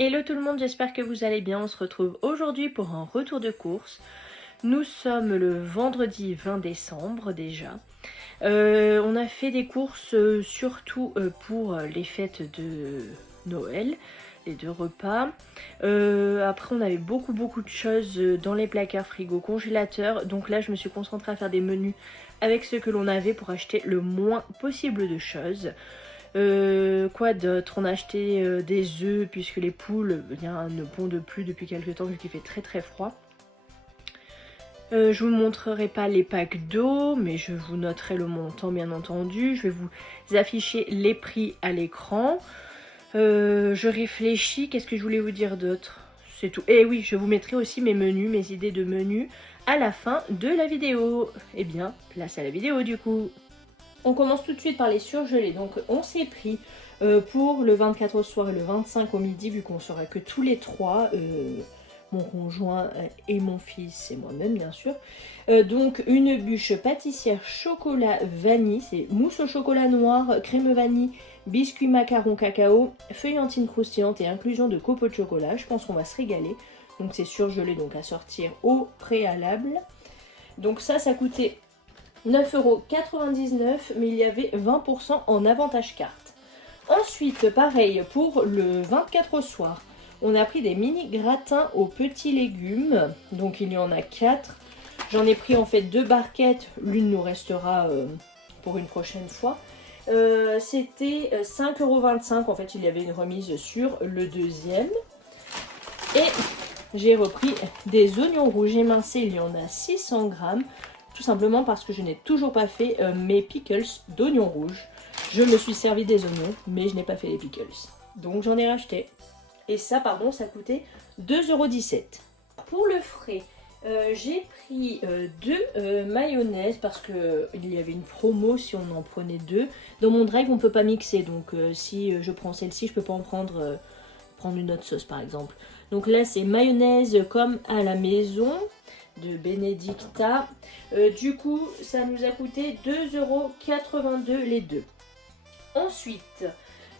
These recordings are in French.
Hello tout le monde, j'espère que vous allez bien. On se retrouve aujourd'hui pour un retour de course. Nous sommes le vendredi 20 décembre déjà. On a fait des courses surtout pour les fêtes de Noël, les 2 repas. Après on avait beaucoup de choses dans les placards, frigo, congélateurs. Donc là je me suis concentrée à faire des menus avec ce que l'on avait pour acheter le moins possible de choses. Quoi d'autre? On a acheté des œufs puisque les poules ne pondent plus depuis quelques temps vu qu'il fait très froid. Je vous montrerai pas les packs d'eau, mais je vous noterai le montant bien entendu. Je vais vous afficher les prix à l'écran. Je réfléchis, qu'est-ce que je voulais vous dire d'autre? C'est tout. Et oui, je vous mettrai aussi mes menus, mes idées de menus à la fin de la vidéo. Eh bien, place à la vidéo du coup. On commence tout de suite par les surgelés. Donc on s'est pris pour le 24 au soir et le 25 au midi, vu qu'on sera que tous les trois, mon conjoint et mon fils et moi-même bien sûr. Donc une bûche pâtissière chocolat vanille, c'est mousse au chocolat noir, crème vanille, biscuit macaron cacao, feuillantine croustillante et inclusion de copeaux de chocolat. Je pense qu'on va se régaler. Donc c'est surgelé, donc à sortir au préalable. Donc ça coûtait 9,99 €, mais il y avait 20% en avantage carte. Ensuite, pareil, pour le 24 au soir, on a pris des mini gratins aux petits légumes. Donc il y en a 4. J'en ai pris en fait 2 barquettes. L'une nous restera pour une prochaine fois. C'était 5,25 €. En fait, il y avait une remise sur le deuxième. Et j'ai repris des oignons rouges émincés. Il y en a 600 grammes. Tout simplement parce que je n'ai toujours pas fait mes pickles d'oignons rouges. Je me suis servi des oignons, mais je n'ai pas fait les pickles. Donc j'en ai racheté. Et ça, pardon, ça coûtait 2,17 €. Pour le frais, j'ai pris 2 mayonnaises parce qu'il y avait une promo si on en prenait 2. Dans mon drive, on ne peut pas mixer. Donc si je prends celle-ci, je ne peux pas en prendre une autre sauce par exemple. Donc là, c'est mayonnaise comme à la maison de Benedicta. Du coup, ça nous a coûté 2,82 € les deux. Ensuite,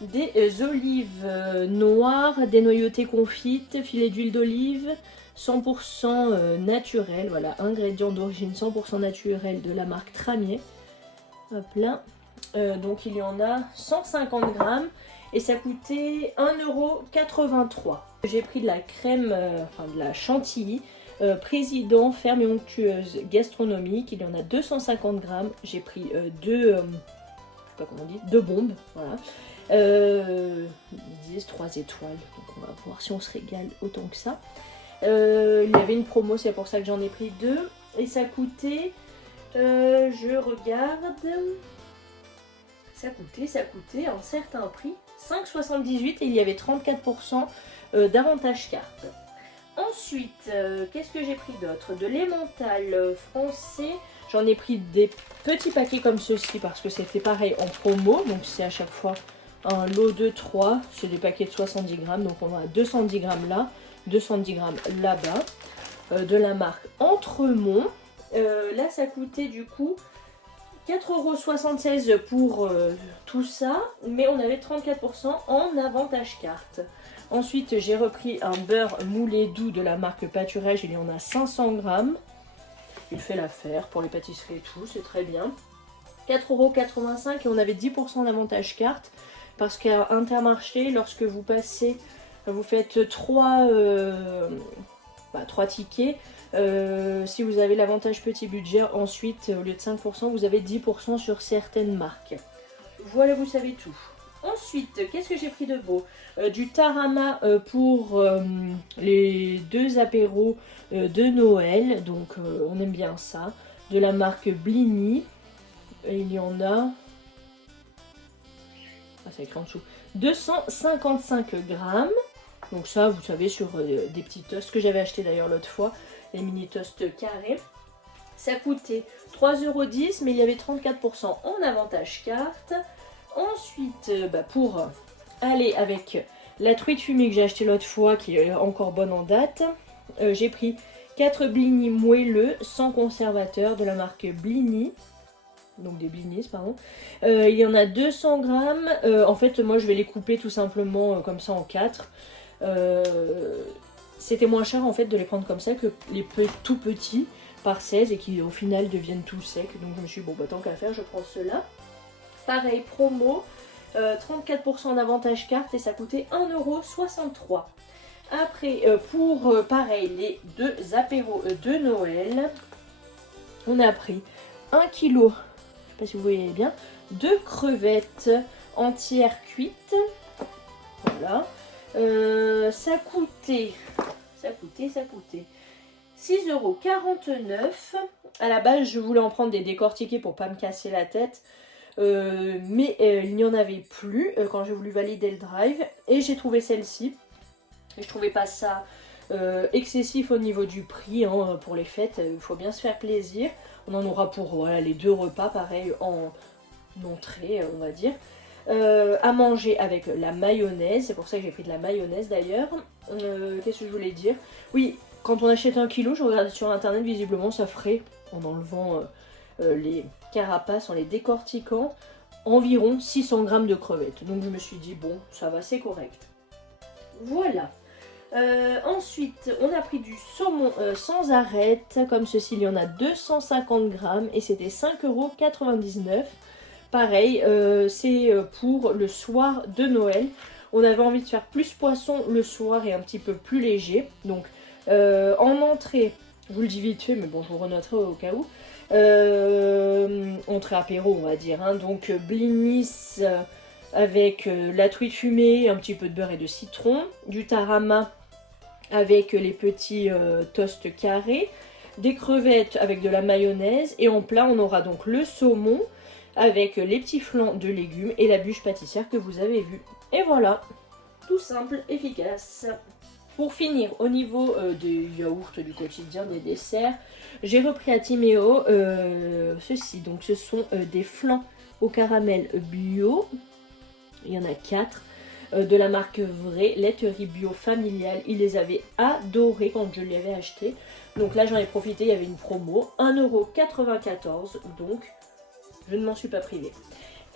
des olives noires, dénoyautées confites, filet d'huile d'olive, 100% naturel. Voilà, ingrédients d'origine 100% naturel de la marque Tramier. Hop là. Donc il y en a 150 grammes et ça coûtait 1,83 €. J'ai pris de la crème, de la chantilly. Président, ferme et onctueuse gastronomique, il y en a 250 grammes. J'ai pris je sais pas comment on dit, 2 bombes, voilà. Ils disent 3 étoiles, donc on va voir si on se régale autant que ça. Il y avait une promo, c'est pour ça que j'en ai pris 2. Et ça coûtait, je regarde, ça coûtait un certain prix, 5,78 € et il y avait 34% d'avantage carte. Ensuite, qu'est-ce que j'ai pris d'autre? De l'emmental français. J'en ai pris des petits paquets comme ceci parce que c'était pareil en promo. Donc c'est à chaque fois un lot de 3. C'est des paquets de 70 grammes. Donc on a 210 grammes là, 210 grammes là-bas. De la marque Entremont. Là ça coûtait du coup 4,76 € pour tout ça. Mais on avait 34% en avantage carte. Ensuite, j'ai repris un beurre moulé doux de la marque Pâturage. Il y en a 500 grammes. Il fait l'affaire pour les pâtisseries et tout, c'est très bien. 4,85 € et on avait 10% d'avantage carte. Parce qu'à Intermarché, lorsque vous passez, vous faites 3 tickets. Si vous avez l'avantage petit budget, ensuite, au lieu de 5%, vous avez 10% sur certaines marques. Voilà, vous savez tout. Ensuite, qu'est-ce que j'ai pris de beau? Du tarama pour les 2 apéros de Noël. Donc on aime bien ça. De la marque Blini. Et il y en a... Ah, c'est écrit en dessous. 255 grammes. Donc ça, vous savez, sur des petits toasts que j'avais acheté d'ailleurs l'autre fois. Les mini toasts carrés. Ça coûtait 3,10 €, mais il y avait 34% en avantage carte. Ensuite, pour aller avec la truite fumée que j'ai acheté l'autre fois, qui est encore bonne en date, j'ai pris 4 blinis moelleux sans conservateur de la marque Blini. Donc des blinis, pardon. Il y en a 200 grammes. En fait, moi, je vais les couper tout simplement comme ça en 4. C'était moins cher en fait de les prendre comme ça que les tout petits par 16 et qui au final deviennent tout secs. Donc je me suis dit, bon bah tant qu'à faire, je prends ceux-là. Pareil, promo, 34% d'avantage carte et ça coûtait 1,63 €. Après, pour pareil, les deux apéros de Noël, on a pris 1 kg, je sais pas si vous voyez bien, de crevettes entières cuites. Voilà. Ça coûtait 6,49 €. À la base, je voulais en prendre des décortiqués pour pas me casser la tête. Mais il n'y en avait plus quand j'ai voulu valider le drive. Et j'ai trouvé celle-ci. Et je trouvais pas ça excessif au niveau du prix hein, pour les fêtes. Il faut bien se faire plaisir. On en aura pour voilà, les 2 repas, pareil, en entrée, on va dire. À manger avec la mayonnaise. C'est pour ça que j'ai pris de la mayonnaise d'ailleurs. Qu'est-ce que je voulais dire? Oui, quand on achète 1 kg, je regardais sur internet, visiblement ça ferait, en enlevant les carapaces, en les décortiquant, environ 600 g de crevettes. Donc je me suis dit, bon, ça va, c'est correct. Voilà. Ensuite, on a pris du saumon sans arête, comme ceci, il y en a 250 g et c'était 5,99 €. Pareil, c'est pour le soir de Noël. On avait envie de faire plus poisson le soir et un petit peu plus léger. Donc, en entrée, je vous le dis vite fait, mais bon, je vous renoterai au cas où. Entrée apéro, on va dire. Hein, donc, blinis avec la truite fumée, un petit peu de beurre et de citron, du tarama avec les petits toasts carrés, des crevettes avec de la mayonnaise et en plat on aura donc le saumon avec les petits flancs de légumes et la bûche pâtissière que vous avez vue. Et voilà, tout simple, efficace. Pour finir, au niveau des yaourts du quotidien, des desserts, j'ai repris à Timéo ceci. Donc ce sont des flancs au caramel bio. Il y en a 4 de la marque Vrai, laiterie bio familiale. Ils les avaient adorés quand je les avais achetés. Donc là j'en ai profité, il y avait une promo, 1,94 €. Donc je ne m'en suis pas privée.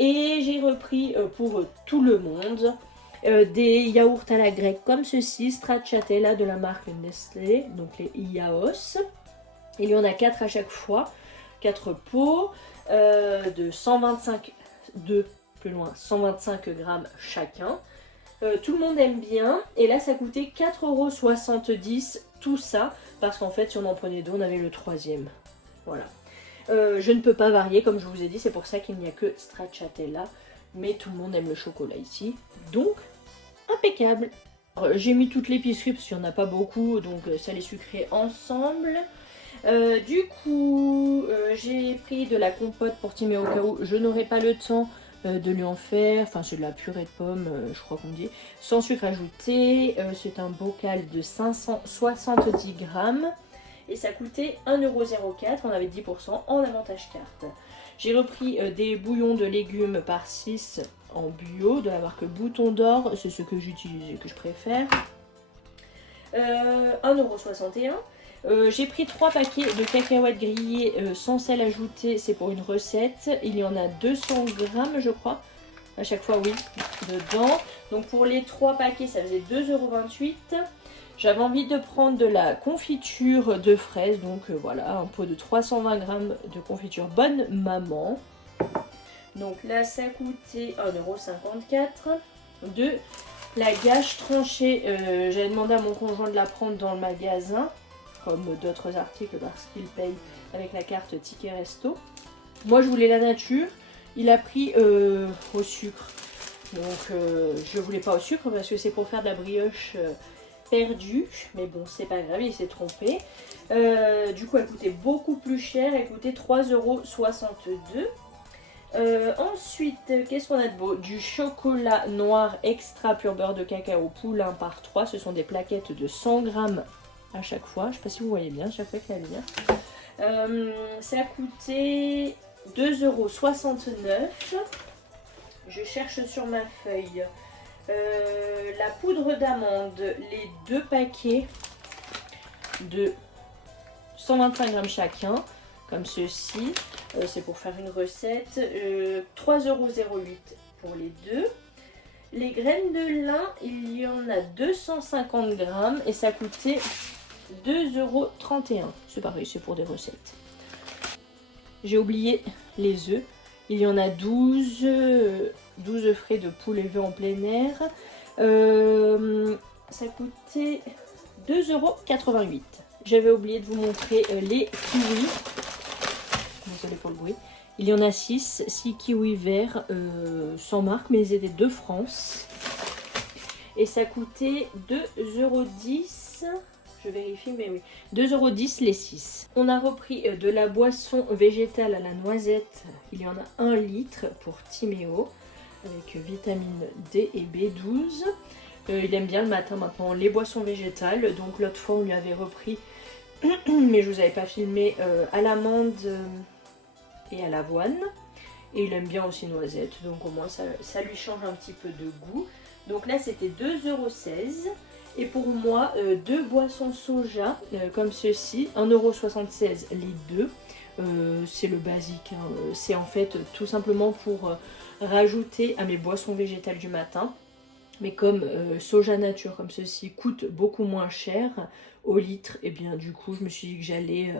Et j'ai repris pour tout le monde des yaourts à la grecque comme ceci, stracciatella de la marque Nestlé, donc les Yaos. Il y en a 4 à chaque fois, 4 pots de 125, plus loin, 125 g chacun. Tout le monde aime bien. Et là, ça coûtait 4,70 € tout ça. Parce qu'en fait, si on en prenait deux, on avait le troisième. Voilà. Je ne peux pas varier, comme je vous ai dit. C'est pour ça qu'il n'y a que stracciatella. Mais tout le monde aime le chocolat ici. Donc, impeccable. J'ai mis toute l'épicerie parce qu'il n'y en a pas beaucoup. Donc, ça les sucré ensemble. Du coup, j'ai pris de la compote pour Timé au cas où je n'aurai pas le temps de lui en faire. Enfin, c'est de la purée de pommes, je crois qu'on dit. Sans sucre ajouté. C'est un bocal de 570 g. Et ça coûtait 1,04 €. On avait 10% en avantage carte. J'ai repris des bouillons de légumes par 6 en bio de la marque Bouton d'Or. C'est ce que j'utilise et que je préfère. 1,61 €. J'ai pris 3 paquets de cacahuètes grillées sans sel ajouté, c'est pour une recette. Il y en a 200 g je crois, à chaque fois oui, dedans. Donc pour les 3 paquets ça faisait 2,28 €. J'avais envie de prendre de la confiture de fraises, donc voilà, un pot de 320 g de confiture Bonne Maman. Donc là ça coûtait 1,54 €. De la gâche tranchée, j'avais demandé à mon conjoint de la prendre dans le magasin, comme d'autres articles parce qu'il paye avec la carte Ticket Resto. Moi je voulais la nature, il a pris au sucre. Donc je voulais pas au sucre parce que c'est pour faire de la brioche perdue. Mais bon c'est pas grave, il s'est trompé. Du coup elle coûtait beaucoup plus cher, elle coûtait 3,62 €. Ensuite, qu'est-ce qu'on a de beau? Du chocolat noir extra pur beurre de cacao poulain par 3. Ce sont des plaquettes de 100 g à chaque fois. Je ne sais pas si vous voyez bien, chaque fois que la lumière. Ça a coûté 2,69 €. Je cherche sur ma feuille. La poudre d'amande, les 2 paquets de 125 g chacun, comme ceci. C'est pour faire une recette. 3,08 € pour les deux. Les graines de lin, il y en a 250 grammes et ça coûtait 2,31 €. C'est pareil, c'est pour des recettes. J'ai oublié les œufs. Il y en a 12 frais de poulet élevé en plein air. Ça coûtait 2,88 €. J'avais oublié de vous montrer les kiwis. Désolée pour le bruit. Il y en a 6 kiwis verts sans marque, mais ils étaient de France. Et ça coûtait 2,10 €. Je vérifie, mais oui. 2,10 € les 6. On a repris de la boisson végétale à la noisette. Il y en a 1 litre pour Timéo, avec vitamine D et B12. Il aime bien le matin maintenant les boissons végétales. Donc l'autre fois, on lui avait repris, mais je vous avais pas filmé, à l'amande et à l'avoine. Et il aime bien aussi noisette. Donc au moins, ça lui change un petit peu de goût. Donc là, c'était 2,16 €. Et pour moi, 2 boissons soja comme ceci, 1,76 € les deux. C'est le basique, hein. C'est en fait tout simplement pour rajouter à mes boissons végétales du matin. Mais comme soja nature comme ceci coûte beaucoup moins cher au litre, et bien du coup je me suis dit que j'allais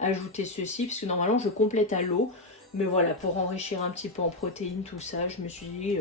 ajouter ceci, parce que normalement je complète à l'eau. Mais voilà, pour enrichir un petit peu en protéines, tout ça, je me suis dit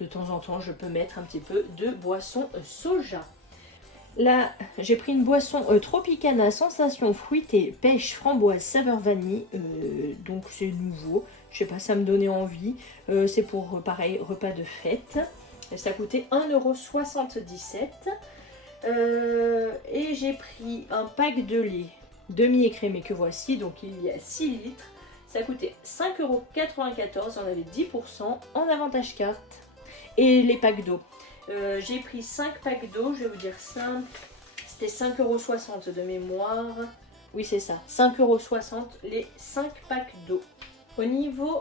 de temps en temps je peux mettre un petit peu de boisson soja. Là, j'ai pris une boisson Tropicana sensation fruitée, pêche, framboise, saveur vanille. Donc c'est nouveau. Je sais pas, ça me donnait envie. C'est pour, pareil, repas de fête. Et ça coûtait 1,77 €. Et j'ai pris un pack de lait demi-écrémé que voici. Donc il y a 6 litres. Ça coûtait 5,94 €. On avait 10% en avantage carte. Et les packs d'eau. J'ai pris 5 packs d'eau, je vais vous dire ça. C'était 5,60 € de mémoire. Oui, c'est ça, 5,60 € les 5 packs d'eau. Au niveau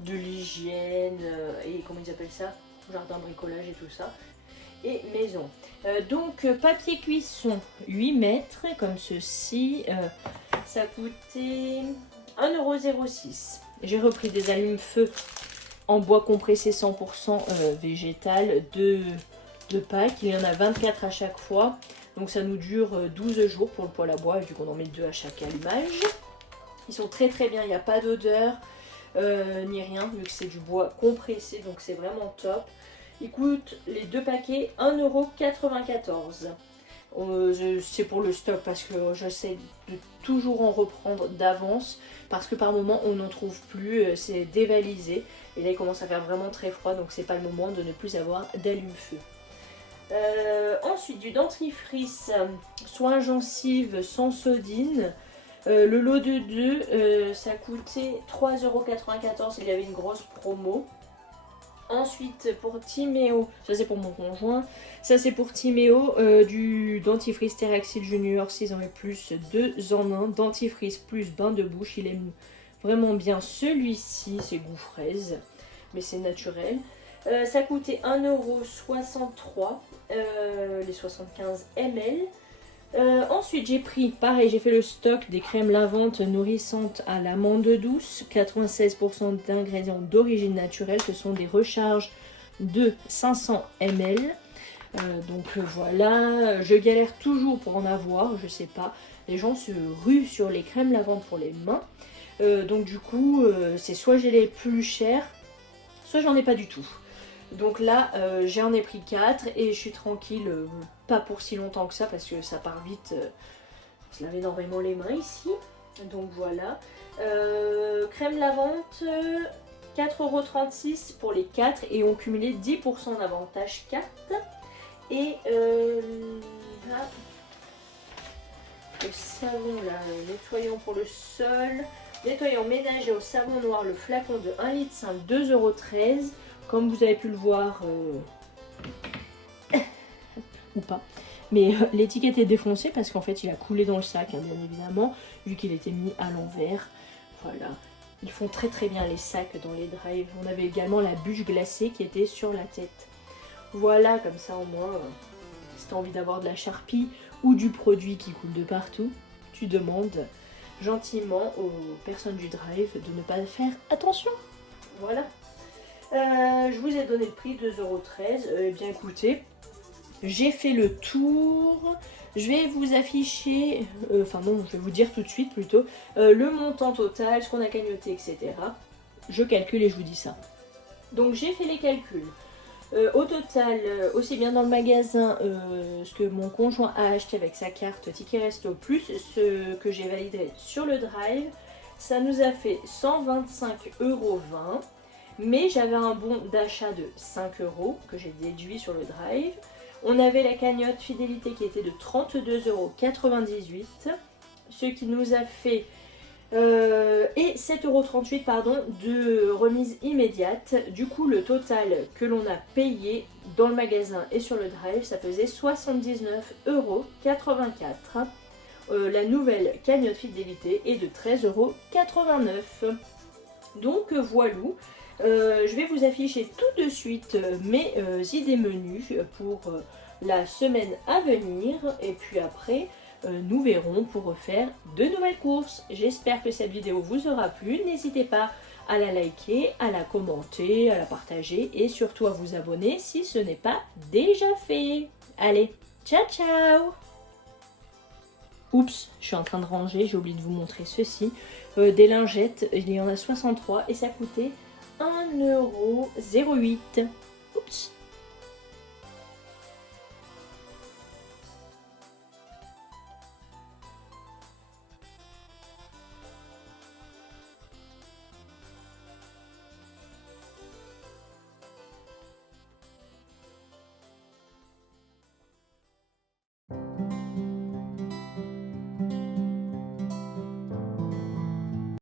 de l'hygiène et comment ils appellent ça, jardin bricolage et tout ça, et maison. Donc, papier cuisson 8 mètres, comme ceci. Ça coûtait 1,06 €. J'ai repris des allumes-feu en bois compressé 100% végétal, 2 packs. Il y en a 24 à chaque fois. Donc ça nous dure 12 jours pour le poêle à bois, vu qu'on en met 2 à chaque allumage. Ils sont très très bien, il n'y a pas d'odeur ni rien, vu que c'est du bois compressé, donc c'est vraiment top. Ils coûtent les 2 paquets 1,94 €. C'est pour le stock parce que j'essaie de toujours en reprendre d'avance parce que par moment on n'en trouve plus, c'est dévalisé et là il commence à faire vraiment très froid, donc c'est pas le moment de ne plus avoir d'allume-feu. Ensuite du dentifrice soin gencive sans sodine. Le lot de 2 ça coûtait 3,94 €. Il y avait une grosse promo. Ensuite pour Timéo, ça c'est pour mon conjoint, ça c'est pour Timéo, du dentifrice Teraxil Junior 6 ans et plus, 2 en 1, dentifrice plus bain de bouche. Il aime vraiment bien celui-ci, c'est goût fraise, mais c'est naturel. Ça coûtait 1,63 €, les 75 ml. Ensuite j'ai pris, pareil, j'ai fait le stock des crèmes lavantes nourrissantes à l'amande douce, 96% d'ingrédients d'origine naturelle, ce sont des recharges de 500 ml. Donc voilà, je galère toujours pour en avoir, je sais pas, les gens se ruent sur les crèmes lavantes pour les mains. Donc du coup, c'est soit j'ai les plus chers, soit j'en ai pas du tout. Donc là, j'en ai pris 4 et je suis tranquille, pas pour si longtemps que ça parce que ça part vite. On se lave énormément les mains ici. Donc voilà. Crème lavante, 4,36 € pour les 4 et on cumulait 10% d'avantage 4. Et là, le savon, là, nettoyant pour le sol, nettoyant ménager au savon noir, le flacon de 1,5 litre, 2,13 €. Comme vous avez pu le voir, ou pas, mais l'étiquette est défoncée parce qu'en fait il a coulé dans le sac, hein, bien évidemment, vu qu'il était mis à l'envers. Voilà, ils font très très bien les sacs dans les drives. On avait également la bûche glacée qui était sur la tête. Voilà, comme ça au moins, si tu as envie d'avoir de la charpie ou du produit qui coule de partout, tu demandes gentiment aux personnes du drive de ne pas faire attention. Voilà. Je vous ai donné le prix, 2,13 €. Eh bien écoutez, j'ai fait le tour. Je vais vous afficher, enfin non, je vais vous dire tout de suite plutôt, le montant total, ce qu'on a cagnoté, etc. Je calcule et je vous dis ça. Donc j'ai fait les calculs. Au total, aussi bien dans le magasin, ce que mon conjoint a acheté avec sa carte Ticket Resto, plus ce que j'ai validé sur le Drive, ça nous a fait 125,20 €. Mais j'avais un bon d'achat de 5 € que j'ai déduit sur le Drive. On avait la cagnotte fidélité qui était de 32,98 €, ce qui nous a fait et 7,38 € pardon, de remise immédiate. Du coup, le total que l'on a payé dans le magasin et sur le Drive, ça faisait 79,84 €. La nouvelle cagnotte fidélité est de 13,89 €. Donc voilou. Je vais vous afficher tout de suite mes idées menus pour la semaine à venir. Et puis après, nous verrons pour refaire de nouvelles courses. J'espère que cette vidéo vous aura plu. N'hésitez pas à la liker, à la commenter, à la partager et surtout à vous abonner si ce n'est pas déjà fait. Allez, ciao ciao! Oups, je suis en train de ranger, j'ai oublié de vous montrer ceci. Des lingettes, il y en a 63 et ça coûtait 1,08 €.